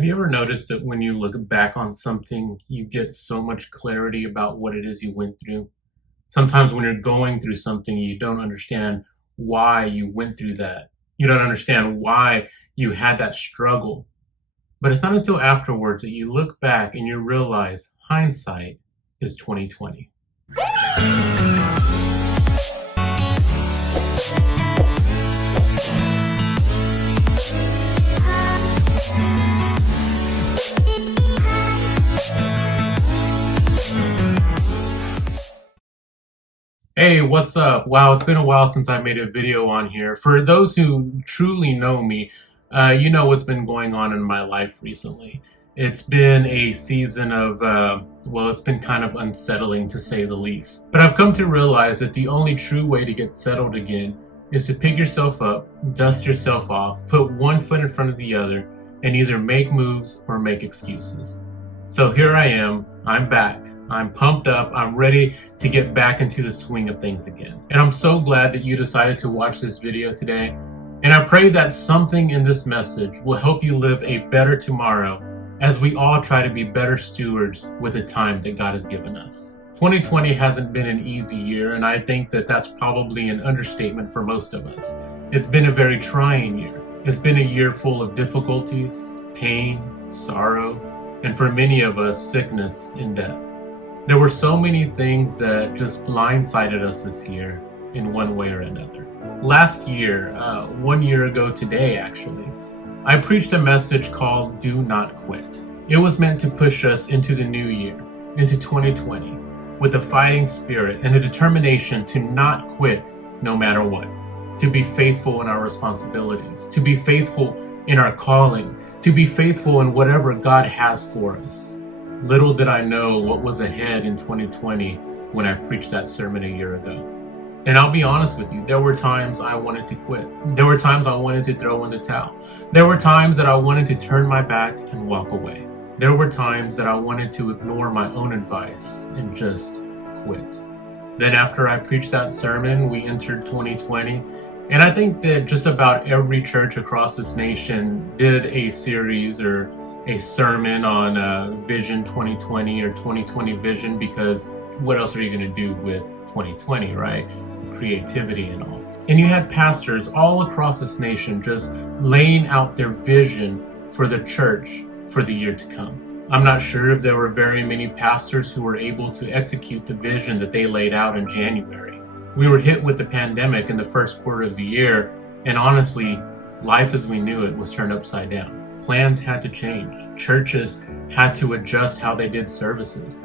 Have you ever noticed that when you look back on something, you get so much clarity about what it is you went through? Sometimes when you're going through something, you don't understand why you went through that. You don't understand why you had that struggle. But it's not until afterwards that you look back and you realize hindsight is 2020. Hey, what's up? Wow, it's been a while since I made a video on here. For those who truly know me, you know what's been going on in my life recently. It's been a season of, it's been kind of unsettling to say the least. But I've come to realize that the only true way to get settled again is to pick yourself up, dust yourself off, put one foot in front of the other, and either make moves or make excuses. So here I am, I'm back. I'm pumped up. I'm ready to get back into the swing of things again. And I'm so glad that you decided to watch this video today. And I pray that something in this message will help you live a better tomorrow as we all try to be better stewards with the time that God has given us. 2020 hasn't been an easy year, and I think that that's probably an understatement for most of us. It's been a very trying year. It's been a year full of difficulties, pain, sorrow, and for many of us, sickness and death. There were so many things that just blindsided us this year in one way or another. Last year, 1 year ago today actually, I preached a message called Do Not Quit. It was meant to push us into the new year, into 2020, with a fighting spirit and a determination to not quit no matter what, to be faithful in our responsibilities, to be faithful in our calling, to be faithful in whatever God has for us. Little did I know what was ahead in 2020 when I preached that sermon a year ago. And I'll be honest with you, there were times I wanted to quit. There were times I wanted to throw in the towel. There were times that I wanted to turn my back and walk away. There were times that I wanted to ignore my own advice and just quit. Then after I preached that sermon, we entered 2020. And I think that just about every church across this nation did a series or a sermon on Vision 2020 or 2020 Vision, because what else are you going to do with 2020, right? Creativity and all. And you had pastors all across this nation just laying out their vision for the church for the year to come. I'm not sure if there were very many pastors who were able to execute the vision that they laid out in January. We were hit with the pandemic in the first quarter of the year, and honestly, life as we knew it was turned upside down. Plans had to change. Churches had to adjust how they did services.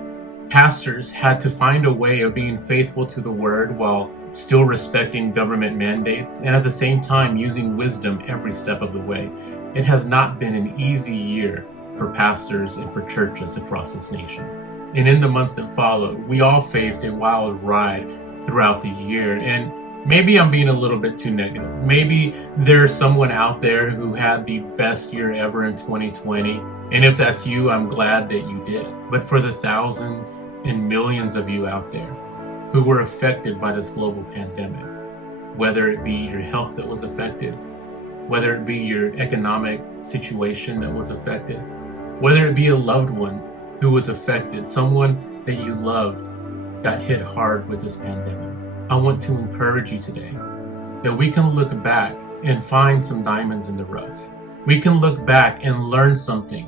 Pastors had to find a way of being faithful to the word while still respecting government mandates and at the same time using wisdom every step of the way. It has not been an easy year for pastors and for churches across this nation. And in the months that followed, we all faced a wild ride throughout the year. And maybe I'm being a little bit too negative. Maybe there's someone out there who had the best year ever in 2020. And if that's you, I'm glad that you did. But for the thousands and millions of you out there who were affected by this global pandemic, whether it be your health that was affected, whether it be your economic situation that was affected, whether it be a loved one who was affected, someone that you loved got hit hard with this pandemic, I want to encourage you today that we can look back and find some diamonds in the rough. We can look back and learn something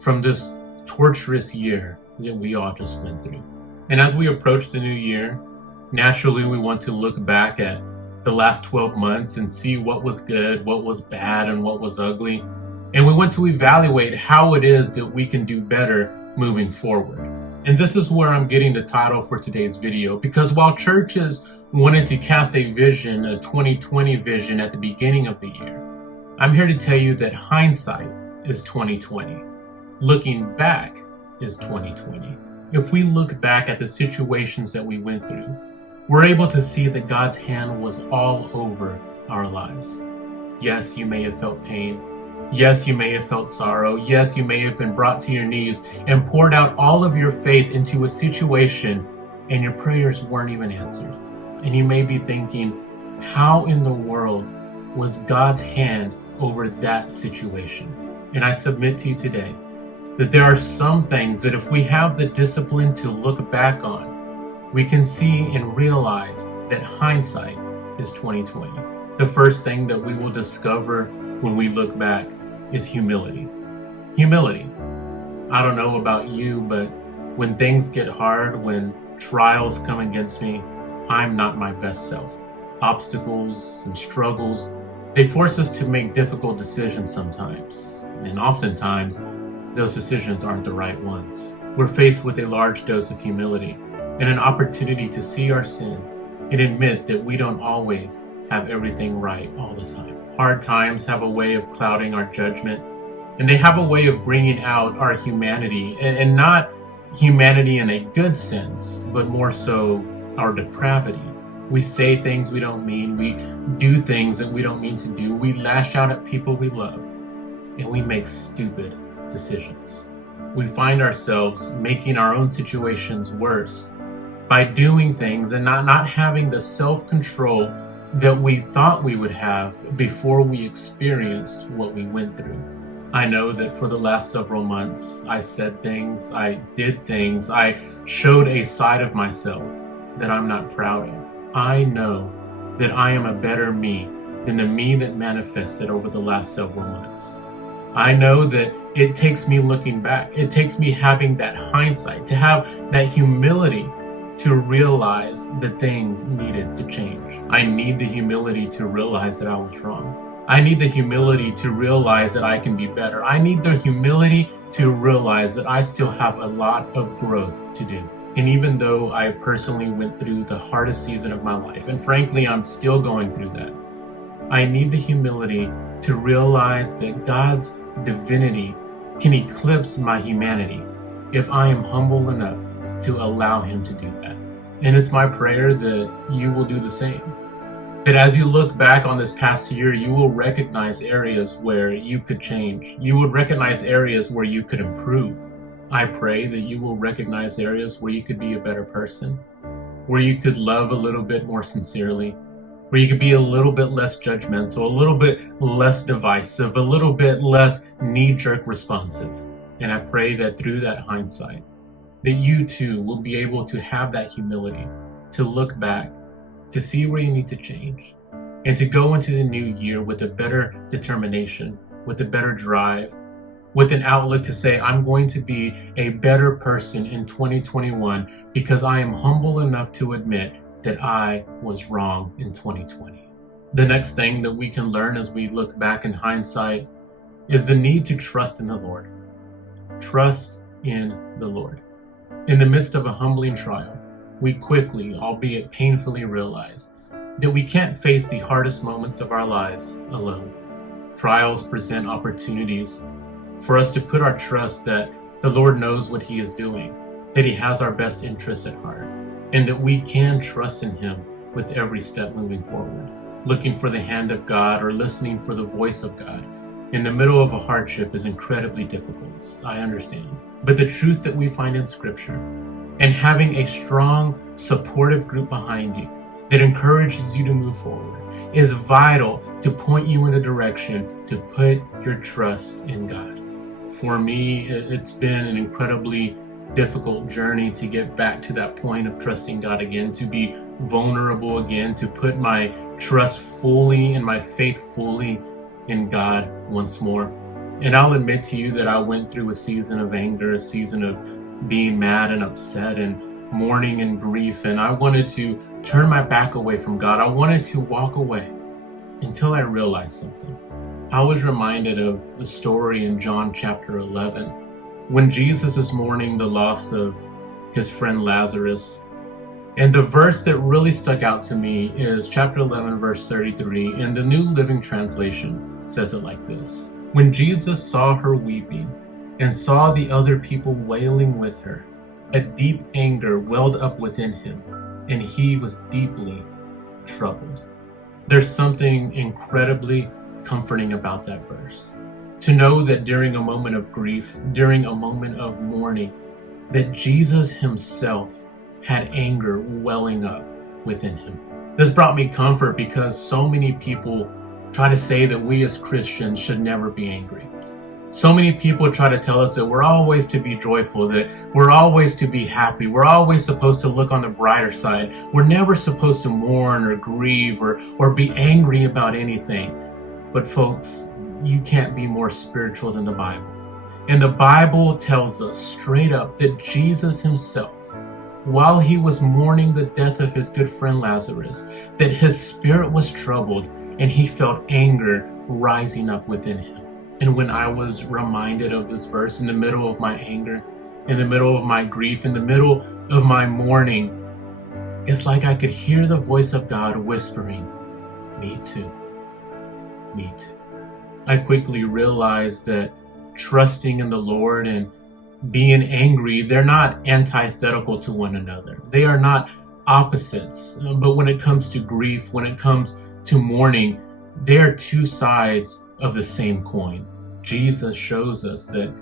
from this torturous year that we all just went through. And as we approach the new year, naturally we want to look back at the last 12 months and see what was good, what was bad, and what was ugly. And we want to evaluate how it is that we can do better moving forward. And this is where I'm getting the title for today's video, because while churches wanted to cast a vision, a 2020 vision at the beginning of the year, I'm here to tell you that hindsight is 2020. Looking back is 2020. If we look back at the situations that we went through, we're able to see that God's hand was all over our lives. Yes, you may have felt pain. Yes, you may have felt sorrow. Yes, you may have been brought to your knees and poured out all of your faith into a situation and your prayers weren't even answered. And you may be thinking, how in the world was God's hand over that situation? And I submit to you today that there are some things that if we have the discipline to look back on, we can see and realize that hindsight is 2020. The first thing that we will discover when we look back is humility. Humility. I don't know about you, but when things get hard, when trials come against me, I'm not my best self. Obstacles and struggles, they force us to make difficult decisions sometimes. And oftentimes, those decisions aren't the right ones. We're faced with a large dose of humility and an opportunity to see our sin and admit that we don't always have everything right all the time. Hard times have a way of clouding our judgment, and they have a way of bringing out our humanity, and not humanity in a good sense, but more so our depravity. We say things we don't mean, we do things that we don't mean to do, we lash out at people we love, and we make stupid decisions. We find ourselves making our own situations worse by doing things and not having the self-control that we thought we would have before we experienced what we went through. I know that for the last several months, I said things, I did things, I showed a side of myself that I'm not proud of. I know that I am a better me than the me that manifested over the last several months. I know that it takes me looking back, it takes me having that hindsight, to have that humility to realize that things needed to change. I need the humility to realize that I was wrong. I need the humility to realize that I can be better. I need the humility to realize that I still have a lot of growth to do. And even though I personally went through the hardest season of my life, and frankly, I'm still going through that, I need the humility to realize that God's divinity can eclipse my humanity if I am humble enough to allow Him to do that. And it's my prayer that you will do the same. That as you look back on this past year, you will recognize areas where you could change. You would recognize areas where you could improve. I pray that you will recognize areas where you could be a better person, where you could love a little bit more sincerely, where you could be a little bit less judgmental, a little bit less divisive, a little bit less knee-jerk responsive. And I pray that through that hindsight, that you too will be able to have that humility, to look back, to see where you need to change, and to go into the new year with a better determination, with a better drive, with an outlook to say, I'm going to be a better person in 2021 because I am humble enough to admit that I was wrong in 2020. The next thing that we can learn as we look back in hindsight is the need to trust in the Lord. Trust in the Lord. In the midst of a humbling trial, we quickly, albeit painfully, realize that we can't face the hardest moments of our lives alone. Trials present opportunities for us to put our trust that the Lord knows what He is doing, that He has our best interests at heart, and that we can trust in Him with every step moving forward. Looking for the hand of God or listening for the voice of God in the middle of a hardship is incredibly difficult, I understand. But the truth that we find in Scripture, and having a strong, supportive group behind you that encourages you to move forward, is vital to point you in the direction to put your trust in God. For me, it's been an incredibly difficult journey to get back to that point of trusting God again, to be vulnerable again, to put my trust fully and my faith fully in God once more. And I'll admit to you that I went through a season of anger, a season of being mad and upset and mourning and grief, and I wanted to turn my back away from God. I wanted to walk away until I realized something. I was reminded of the story in John chapter 11 when Jesus is mourning the loss of his friend Lazarus. And the verse that really stuck out to me is chapter 11, verse 33, and the New Living Translation says it like this. When Jesus saw her weeping and saw the other people wailing with her, a deep anger welled up within him, and he was deeply troubled. There's something incredibly comforting about that verse. To know that during a moment of grief, during a moment of mourning, that Jesus himself had anger welling up within him. This brought me comfort because so many people try to say that we as Christians should never be angry. So many people try to tell us that we're always to be joyful, that we're always to be happy, we're always supposed to look on the brighter side. We're never supposed to mourn or grieve or be angry about anything. But folks, you can't be more spiritual than the Bible. And the Bible tells us straight up that Jesus himself, while he was mourning the death of his good friend Lazarus, that his spirit was troubled and he felt anger rising up within him. And when I was reminded of this verse in the middle of my anger, in the middle of my grief, in the middle of my mourning, it's like I could hear the voice of God whispering, "Me too, me too." I quickly realized that trusting in the Lord and being angry, they're not antithetical to one another. They are not opposites. But when it comes to grief, when it comes to mourning, they are two sides of the same coin. Jesus shows us that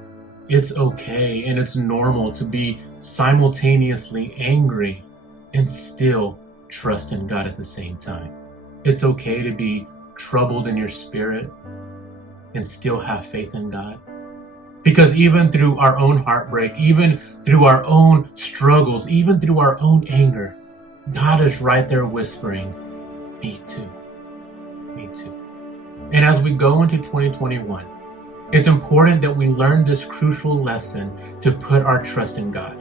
it's okay and it's normal to be simultaneously angry and still trust in God at the same time. It's okay to be troubled in your spirit and still have faith in God. Because even through our own heartbreak, even through our own struggles, even through our own anger, God is right there whispering, "Me too, me too." And as we go into 2021, it's important that we learn this crucial lesson to put our trust in God.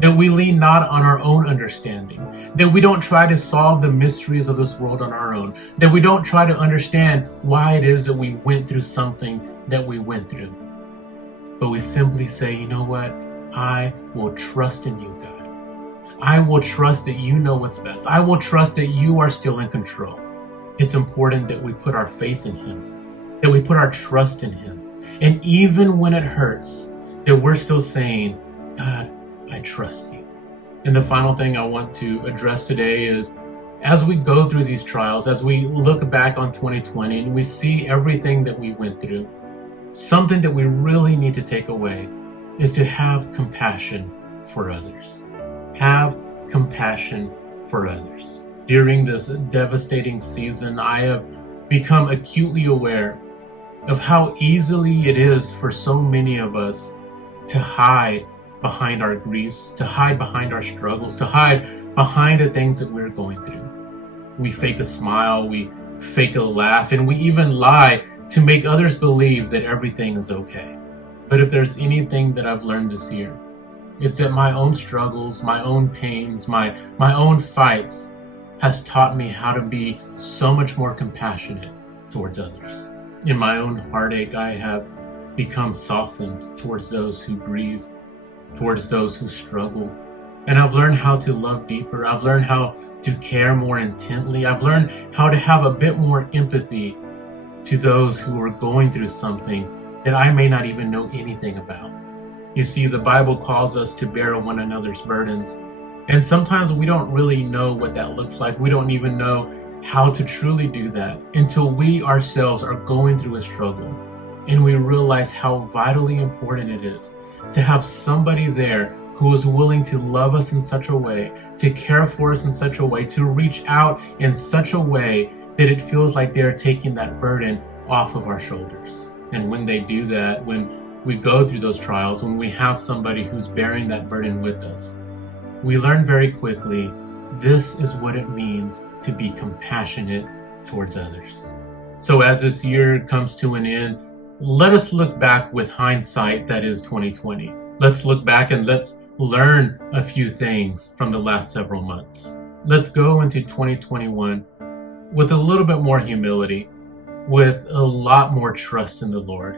That we lean not on our own understanding. That we don't try to solve the mysteries of this world on our own. That we don't try to understand why it is that we went through something that we went through. But we simply say, you know what? I will trust in you, God. I will trust that you know what's best. I will trust that you are still in control. It's important that we put our faith in him, that we put our trust in him. And even when it hurts, that we're still saying, God, I trust you. And the final thing I want to address today is, as we go through these trials, as we look back on 2020 and we see everything that we went through, something that we really need to take away is to have compassion for others. Have compassion for others. During this devastating season, I have become acutely aware of how easily it is for so many of us to hide behind our griefs, to hide behind our struggles, to hide behind the things that we're going through. We fake a smile, we fake a laugh, and we even lie to make others believe that everything is okay. But if there's anything that I've learned this year, it's that my own struggles, my own pains, my own fights has taught me how to be so much more compassionate towards others. In my own heartache, I have become softened towards those who grieve, towards those who struggle. And I've learned how to love deeper. I've learned how to care more intently. I've learned how to have a bit more empathy to those who are going through something that I may not even know anything about. You see, the Bible calls us to bear one another's burdens. And sometimes we don't really know what that looks like. We don't even know how to truly do that until we ourselves are going through a struggle and we realize how vitally important it is to have somebody there who is willing to love us in such a way, to care for us in such a way, to reach out in such a way that it feels like they're taking that burden off of our shoulders. And when they do that, when we go through those trials, when we have somebody who's bearing that burden with us, we learn very quickly this is what it means to be compassionate towards others. So as this year comes to an end, let us look back with hindsight that is 2020. Let's look back and let's learn a few things from the last several months. Let's go into 2021 with a little bit more humility, with a lot more trust in the Lord,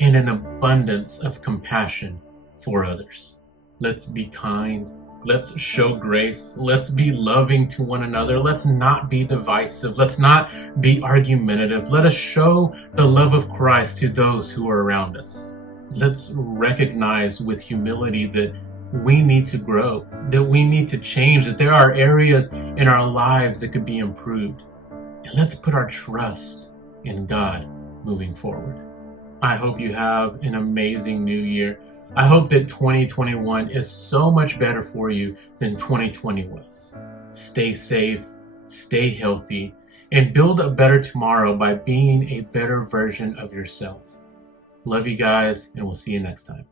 and an abundance of compassion for others. Let's be kind. Let's show grace. Let's be loving to one another. Let's not be divisive. Let's not be argumentative. Let us show the love of Christ to those who are around us. Let's recognize with humility that we need to grow, that we need to change, that there are areas in our lives that could be improved. And let's put our trust in God moving forward. I hope you have an amazing new year. I hope that 2021 is so much better for you than 2020 was. Stay safe, stay healthy, and build a better tomorrow by being a better version of yourself. Love you guys, and we'll see you next time.